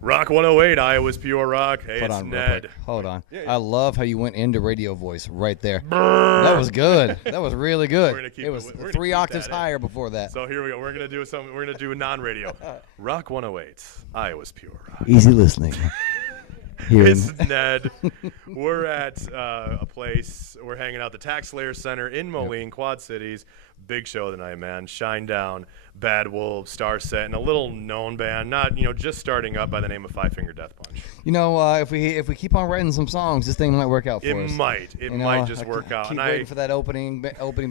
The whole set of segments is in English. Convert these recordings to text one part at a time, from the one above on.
Rock 108, Iowa's Pure Rock. Hey, Hold it's on, real Ned. quick. Hold on. Yeah. I love how you went into radio voice right there. That was good. That was really good. We're gonna keep it was we're gonna 3 keep octaves that in. higher before that. So here we go. We're gonna do something. We're gonna do a non-radio. Rock 108, Iowa's Pure Rock. Easy listening. It's Ned. We're at a place. We're hanging out the Tax Slayer Center in Moline, Quad Cities. Big show tonight, man. Shine Down, Bad Wolves, Star Set, and a little known band, not just starting up, by the name of Five Finger Death Punch. If we keep on writing some songs, this thing might work out for us. It might just work out. Keep waiting for that opening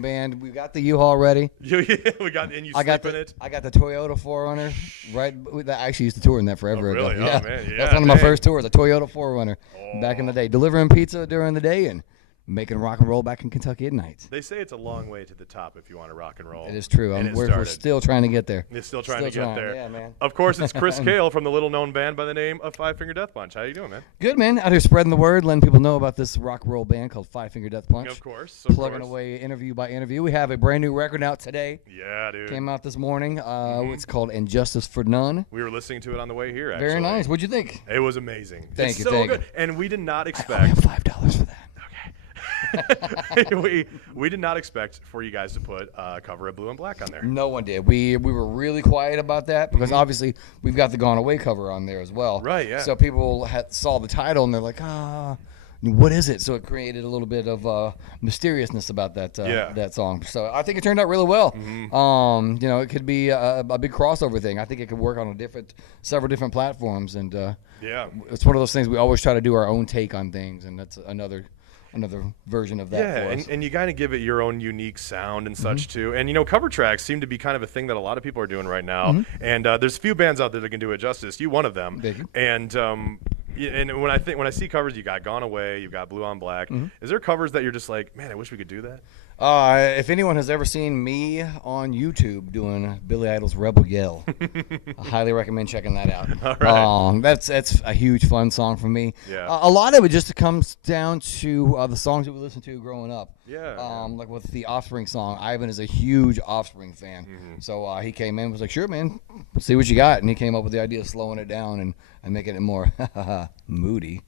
band. We got the U-Haul ready. We got, and you sleep in it. I got the Toyota 4Runner. Right, I actually used to tour in that forever really? ago. Oh, Yeah, man, yeah, that's one of my first tours, a Toyota 4Runner back in the day, delivering pizza during the day and making rock and roll back in Kentucky at night. They say it's a long way to the top if you want to rock and roll. It is true. We're still trying to get there. It's still trying to get there. Yeah, man. Of course, it's Chris Kael from the little-known band by the name of Five Finger Death Punch. How you doing, man? Good, man. Out here spreading the word, letting people know about this rock and roll band called Five Finger Death Punch. Of course. Plugging away interview by interview. We have a brand new record out today. Yeah, dude. Came out this morning. It's called Injustice for None. We were listening to it on the way here, actually. Very nice. What'd you think? It was amazing. Thank you. So thank good. you. And we did not I expect. only have $5 for that. we did not expect for you guys to put a cover of Blue and Black on there. No one did. We were really quiet about that because obviously we've got the Gone Away cover on there as well. Right, yeah. So people saw the title and they're like, what is it? So it created a little bit of mysteriousness about that song. So I think it turned out really well. It could be a big crossover thing. I think it could work on several different platforms. And it's one of those things we always try to do our own take on things, and that's another version of that for us. And you kind of give it your own unique sound and such too. And cover tracks seem to be kind of a thing that a lot of people are doing right now. And there's a few bands out there that can do it justice. You one of them. Thank you. And when I see covers, you got Gone Away, you've got Blue on Black. Is there covers that you're just like, man, I wish we could do that? If anyone has ever seen me on YouTube doing Billy Idol's Rebel Yell, I highly recommend checking that out. All right. That's a huge fun song for me. Yeah. A lot of it just comes down to the songs that we listened to growing up. Yeah. Like with the Offspring song, Ivan is a huge Offspring fan. So he came in and was like, sure, man, see what you got. And he came up with the idea of slowing it down and making it more moody.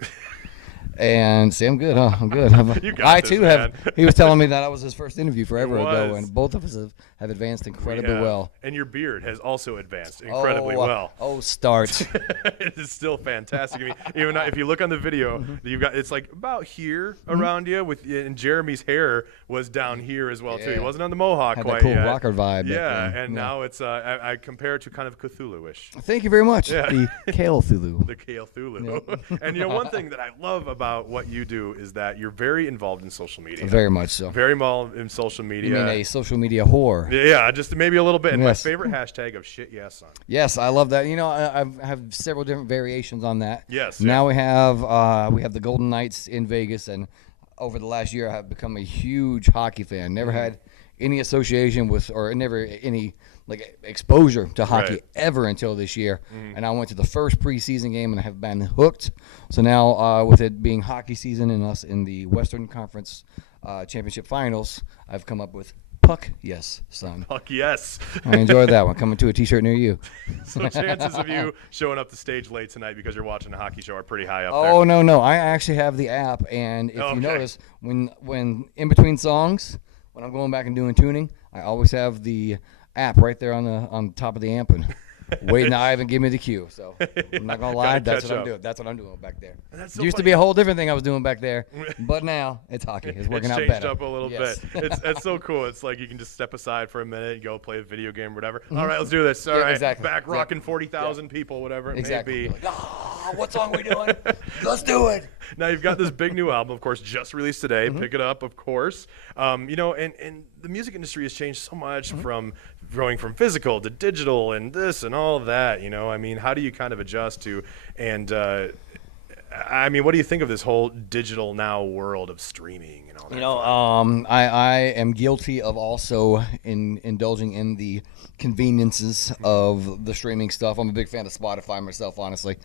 And see, I'm good, huh? I'm good. You got this, man. He was telling me that was his first interview forever It ago, was. and both of us have advanced incredibly well. And your beard has also advanced incredibly well. Start. It is still fantastic. I mean, even if you look on the video, you've got it's like about here around you. And Jeremy's hair was down here as well too. He wasn't on the mohawk Had quite that cool yet. rocker vibe. Yeah, and now it's I compare it to kind of Cthulhu-ish. Thank you very much. Yeah. The Kael Thulu. The Kael Thulu. And one thing that I love about what you do is that you're very involved in social media. Very much so. Very involved in social media. You mean a social media whore? Yeah, just maybe a little bit. And Yes. my favorite hashtag of shit yes son. Yes, I love that. I have several different variations on that. Yes. Now we have the Golden Knights in Vegas, and over the last year, I've become a huge hockey fan. Never had any association with, or never any exposure to hockey ever until this year. And I went to the first preseason game and I have been hooked. So now with it being hockey season and us in the Western Conference Championship Finals, I've come up with Puck Yes Son. Puck yes. I enjoyed that one. Coming to a t-shirt near you. So chances of you showing up to stage late tonight because you're watching a hockey show are pretty high up there. Oh, no. I actually have the app, and if you notice, when in between songs, when I'm going back and doing tuning, I always have the app right there on top of the amp and waiting to Ivan give me the cue. So I'm not gonna lie, that's what I'm doing. That's what I'm doing back there. That's so It used to funny. be a whole different thing I was doing back there, but now it's hockey. It's working out changed better. up a little Yes. bit. It's so cool. It's like you can just step aside for a minute and go play a video game or whatever. All right, let's do this. All right, exactly. back rocking 40,000 people, whatever it may be. You're like, what song are we doing? Let's do it. Now you've got this big new album, of course, just released today. Pick it up, of course. And the music industry has changed so much from going from physical to digital and this and all that. I mean, how do you kind of adjust to? And I mean, what do you think of this whole digital now world of streaming and all that? I am guilty of also indulging in the conveniences of the streaming stuff. I'm a big fan of Spotify myself, honestly.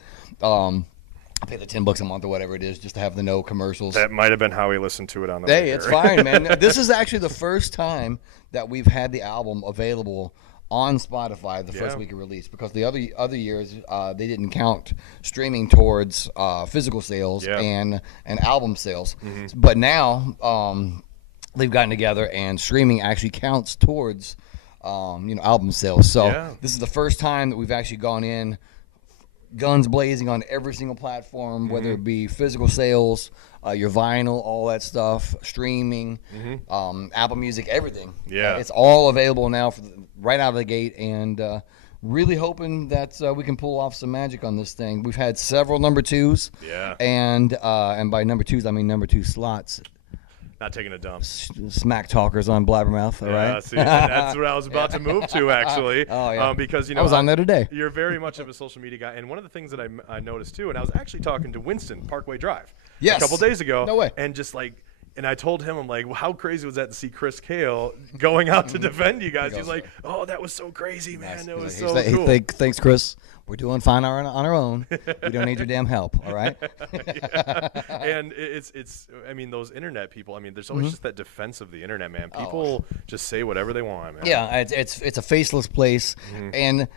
I pay the $10 a month or whatever it is just to have the no commercials. That might have been how we listened to it on the Hey, way it's here. fine, man. This is actually the first time that we've had the album available on Spotify the first week of release, because the other years they didn't count streaming towards physical sales and album sales. But now they've gotten together, and streaming actually counts towards album sales. So this is the first time that we've actually gone in guns blazing on every single platform, whether it be physical sales, your vinyl, all that stuff, streaming, Apple Music, everything. It's all available now right out of the gate, and really hoping that we can pull off some magic on this thing. We've had several number twos, and by number twos I mean number two slots. Not taking a dump. Smack talkers on Blabbermouth, all right? See, that's what I was about to move to, actually. Because, I was on there today. You're very much of a social media guy. And one of the things that I noticed, too, and I was actually talking to Winston, Parkway Drive, a couple days ago. No way. And just like, and I told him, I'm like, well, how crazy was that to see Chris Kael going out to defend you guys? He's like, oh, that was so crazy, man. It was so cool. Thanks, Chris. We're doing fine on our own. We don't need your damn help, all right? And it's I mean, those internet people, I mean, there's always just that defense of the internet, man. People just say whatever they want, man. Yeah, it's a faceless place. And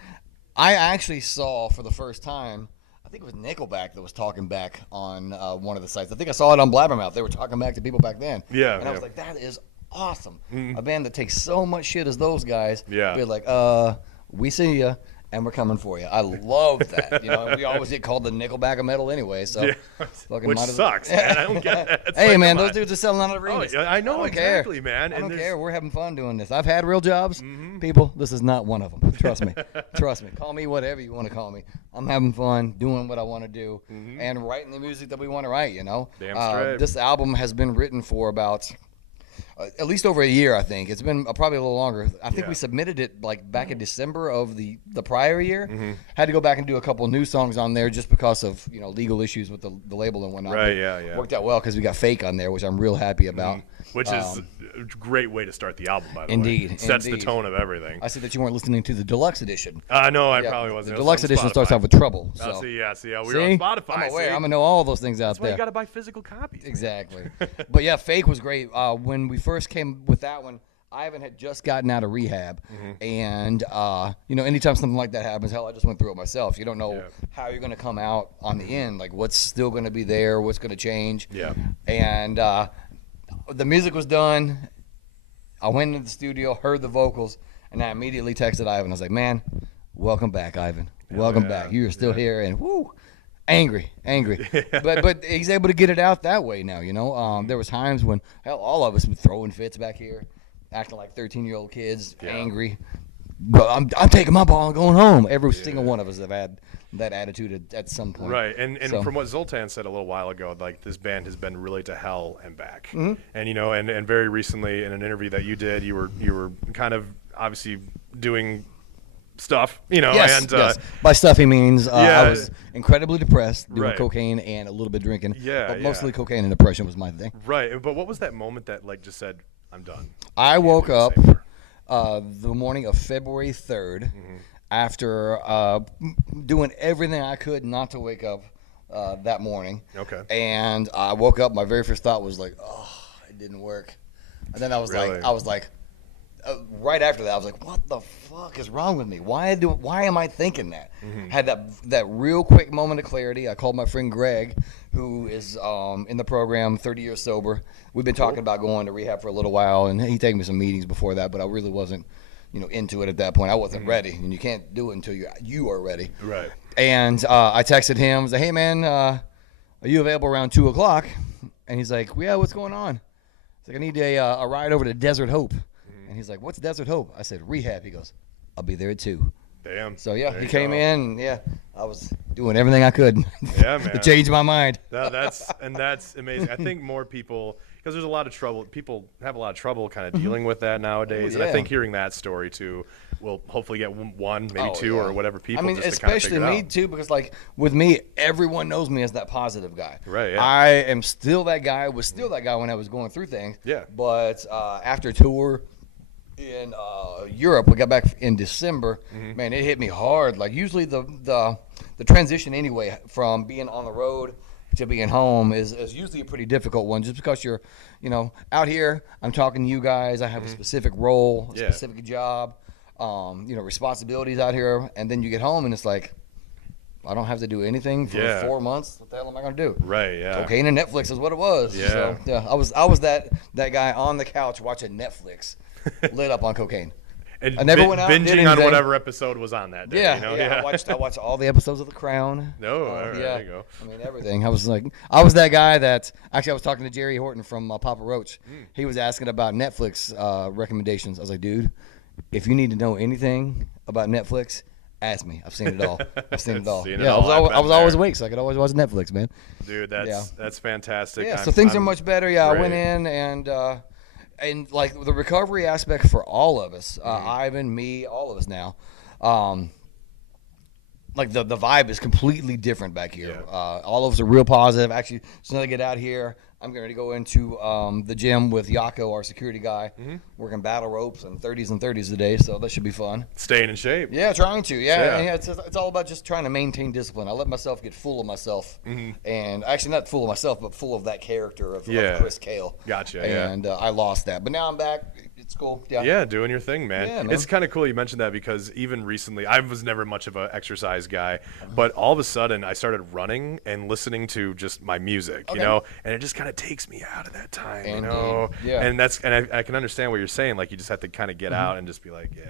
I actually saw for the first time, I think it was Nickelback that was talking back on one of the sites. I think I saw it on Blabbermouth. They were talking back to people back then. Yeah. And I was like, that is awesome. A band that takes so much shit as those guys. Yeah. Be like, we see ya, and we're coming for you. I love that. We always get called the Nickelback of metal anyway. So, which sucks, man. I don't get that. Hey, man, those dudes are selling out of arenas. I know exactly, man. I don't care. We're having fun doing this. I've had real jobs. People, this is not one of them. Trust me. Trust me. Call me whatever you want to call me. I'm having fun doing what I want to do and writing the music that we want to write, Damn straight. This album has been written for about at least over a year, I think. It's been probably a little longer. I think we submitted it like back in December of the prior year. Had to go back and do a couple of new songs on there just because of legal issues with the label and whatnot. Right, Worked out well because we got Fake on there, which I'm real happy about. Which is a great way to start the album, by the way. Indeed. Sets the tone of everything. I see that you weren't listening to the deluxe edition. No, I probably wasn't. The deluxe edition starts off with Trouble. So. We were on Spotify. I'm aware. I'm going to know all those things out That's there. Why you got to buy physical copies. Exactly. But yeah, Fake was great. When we first came with that one, Ivan had just gotten out of rehab, and anytime something like that happens, hell, I just went through it myself. You don't know how you're going to come out on the end, like what's still going to be there, what's going to change. And the music was done. I went into the studio, heard the vocals, and I immediately texted Ivan. I was like, "Man, welcome back, Ivan. Welcome back. You're still here." And whoo. Angry, but he's able to get it out that way now. There was times when all of us would throwing fits back here, acting like 13-year-old kids, angry. But I'm taking my ball and going home. Every single one of us have had that attitude at some point. Right, and from what Zoltan said a little while ago, like this band has been really to hell and back. And and very recently in an interview that you did, you were kind of obviously doing stuff, yes. By stuff he means I was incredibly depressed, doing cocaine and a little bit drinking. But mostly cocaine and depression was my thing. Right, but what was that moment that just said, I'm done? I woke up the morning of February 3rd after doing everything I could not to wake up that morning. Okay. And I woke up, my very first thought was like, oh, it didn't work. And then I was like, right after that, I was like, "What the fuck is wrong with me? Why am I thinking that?" Had that real quick moment of clarity. I called my friend Greg, who is in the program, 30 years sober. We've been talking about going to rehab for a little while, and he taken me some meetings before that, but I really wasn't, into it at that point. I wasn't ready, and you can't do it until you are ready. Right. And I texted him. I was like, "Hey man, are you available around 2:00?" And he's like, "Yeah, what's going on?" He's like, "I need a ride over to Desert Hope." And he's like, "What's Desert Hope?" I said, "Rehab." He goes, "I'll be there at 2." Damn. So yeah, he came in. And, I was doing everything I could to change my mind. That's amazing. I think more people, because there's a lot of trouble. People have a lot of trouble kind of dealing with that nowadays. And I think hearing that story too will hopefully get one, maybe two, or whatever people. I mean, just especially to kind of me too, because like with me, everyone knows me as that positive guy. Right. Yeah. I am still that guy. Was still that guy when I was going through things. Yeah. But after tour in Europe, we got back in December. Man, it hit me hard. Like usually the transition anyway from being on the road to being home is usually a pretty difficult one, just because you're out here. I'm talking to you guys. I have a specific role, a specific job. responsibilities out here, and then you get home and it's like, I don't have to do anything for 4 months. What the hell am I gonna do? Right. Yeah. Cocaine and Netflix is what it was. Yeah. So, yeah. I was that guy on the couch watching Netflix, lit up on cocaine. And I never went out and did binging on anything. whatever episode was on that day. Yeah, You know? yeah. I watched all the episodes of The Crown. No, all right, there you go. I mean, everything. I was that guy that actually I was talking to Jerry Horton from Papa Roach. He was asking about Netflix recommendations. I was like, dude, if you need to know anything about Netflix, ask me. I've seen it all. Seen it Yeah, all. I was always awake, so I could always watch Netflix, man. Dude, that's fantastic. Yeah, so things are much better. Yeah, great. I went in and like the recovery aspect for all of us, Ivan, me, all of us now, like the vibe is completely different back here. Yeah. All of us are real positive. Actually, as soon as I get out here, I'm getting ready to go into the gym with Yako, our security guy, working battle ropes and 30s and 30s a day, so that should be fun. Staying in shape. Yeah, trying to. Yeah, Yeah. it's all about just trying to maintain discipline. I let myself get full of myself, and actually not full of myself, but full of that character of Chris Kael. Gotcha. And I lost that, but now I'm back. It's cool. Yeah. Yeah, doing your thing, man. Yeah, man. It's kind of cool you mentioned that because even recently, I was never much of an exercise guy, but all of a sudden I started running and listening to just my music, you know, and it just kind of takes me out of that time, you know. Yeah. And I can understand what you're saying. Like you just have to kind of get out and just be like, yeah.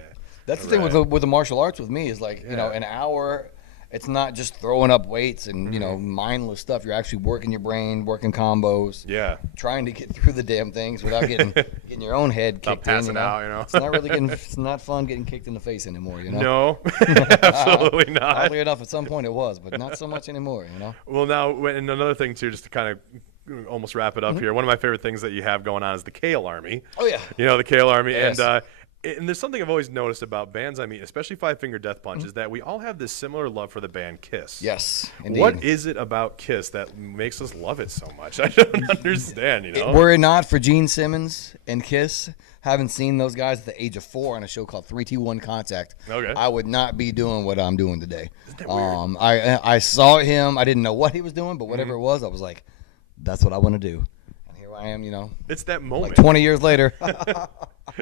That's the thing with the martial arts with me is like an hour. It's not just throwing up weights and mindless stuff. You're actually working your brain, working combos. Yeah. Trying to get through the damn things without getting your own head kicked in. Passing out, you know. It's not really it's not fun getting kicked in the face anymore. You know. No, absolutely not. Oddly enough, at some point it was, but not so much anymore. You know. Well, now, and another thing too, just to kind of almost wrap it up here. One of my favorite things that you have going on is the Kael Army. Oh yeah. You know, the Kael Army, Yes. and there's something I've always noticed about bands I meet, especially Five Finger Death Punch, is that we all have this similar love for the band Kiss. Yes, indeed. What is it about Kiss that makes us love it so much? I don't understand, you know? Were it not for Gene Simmons and Kiss, having seen those guys at the age of 4 on a show called 321 Contact, Okay. I would not be doing what I'm doing today. Isn't that weird? I saw him. I didn't know what he was doing, but whatever it was, I was like, that's what I want to do. And here I am, you know, It's that moment. like 20 years later.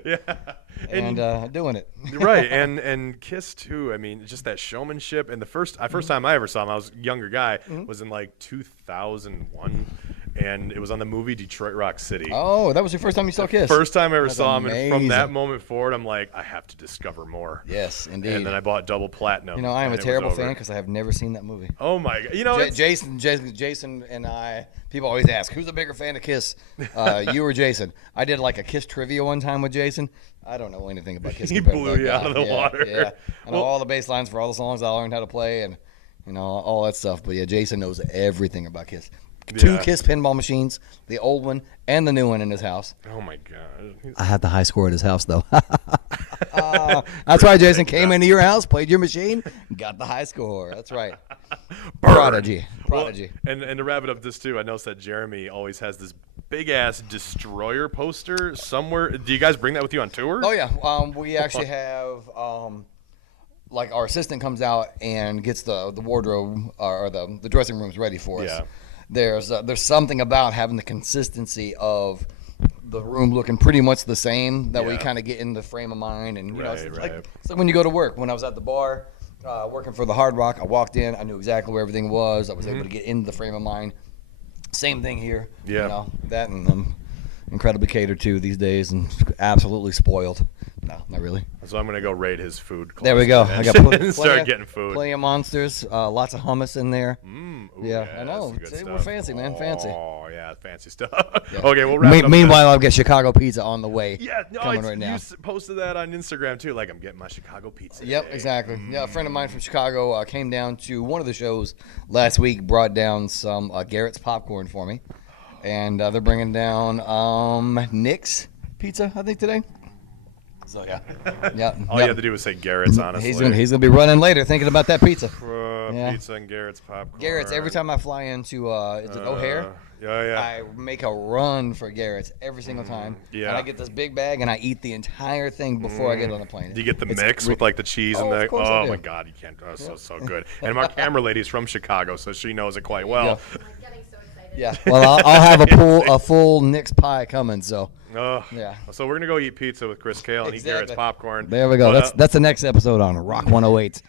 Yeah. And doing it. Right, and Kiss too. I mean, just that showmanship. And the first time I ever saw him, I was a younger guy, was in like 2001, and it was on the movie Detroit Rock City. Oh, that was your first time you saw Kiss? First time I ever That's saw him, and from that amazing. moment forward, I'm like, I have to discover more. Yes, indeed. And then I bought double platinum. You know, I am a and it was terrible over. fan because I have never seen that movie. Oh my god! You know, it's- Jason and I, people always ask, who's a bigger fan of Kiss, you or Jason? I did like a Kiss trivia one time with Jason. I don't know anything about Kiss. He compared to blew that you guy. out of the water. Yeah, I know Well- all the bass lines for all the songs I learned how to play and, you know, all that stuff. But yeah, Jason knows everything about Kiss. Two Yeah. Kiss pinball machines, the old one and the new one in his house. oh my god! I had the high score at his house, though. That's right, Jason. Came into your house, played your machine, got the high score. That's right. Prodigy. Well, and to wrap it up, this too, I noticed that Jeremy always has this big ass Destroyer poster somewhere. Do you guys bring that with you on tour? Oh yeah, we actually have like our assistant comes out and gets the wardrobe or the dressing rooms ready for us. Yeah. There's something about having the consistency of the room looking pretty much the same that we Yeah. kind of get in the frame of mind, and you know, Right, it's right. like when you go to work. When I was at the bar working for the Hard Rock, I walked in, I knew exactly where everything was. I was able to get into the frame of mind. Same thing here. Yeah. You know, that and I'm incredibly catered to these days and absolutely spoiled. No, not really. So I'm gonna go raid his food. There we go. closet I got and start getting food. Plenty of monsters. Lots of hummus in there. Ooh, Yeah, I know. that's the good We're stuff. fancy, man, fancy. Oh yeah, fancy stuff. Yeah. Okay, we'll wrap it up. Meanwhile, I've got Chicago pizza on the way. Yeah, no, coming it's, right now. you posted that on Instagram too. Like I'm getting my Chicago pizza. Yep, today. exactly. Yeah, a friend of mine from Chicago came down to one of the shows last week, brought down some Garrett's popcorn for me. And they're bringing down Nick's pizza, I think, today. So, yeah. Yeah. All you have to do is say Garrett's, honestly. He's gonna be running later thinking about that pizza. Yeah. Pizza and Garrett's popcorn. Garrett's, every time I fly into is it O'Hare? Yeah. I make a run for Garrett's every single time. yeah. And I get this big bag and I eat the entire thing before I get on the plane. Do you get the It's mix with like the cheese and Oh, the? of course I Oh do. my God, you can't. Oh, so good. And my camera lady's from Chicago, so she knows it quite well. Yeah. I'm getting so excited. Yeah. Well, I'll have a full Nick's pie coming. So. Oh, Yeah. So we're gonna go eat pizza with Chris Kael and eat Garrett's popcorn. There we go. But, That's the next episode on Rock 108.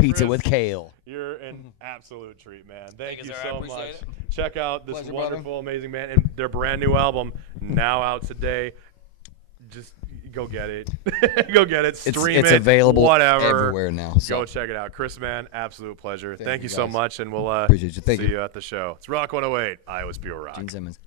Pizza Chris, with Kael. You're an absolute treat, man. Thank you sir. I so appreciate much. it. Check out this Pleasure, wonderful, amazing band and their brand new album now out today. Just go get it. Go get it. Stream it. It's available whatever. everywhere now. So. Go check it out. Chris, man, absolute pleasure. Thank you you so guys. much, and we'll Appreciate you. Thank see you. you at the show. It's Rock 108, Iowa's Pure Rock. Gene Simmons.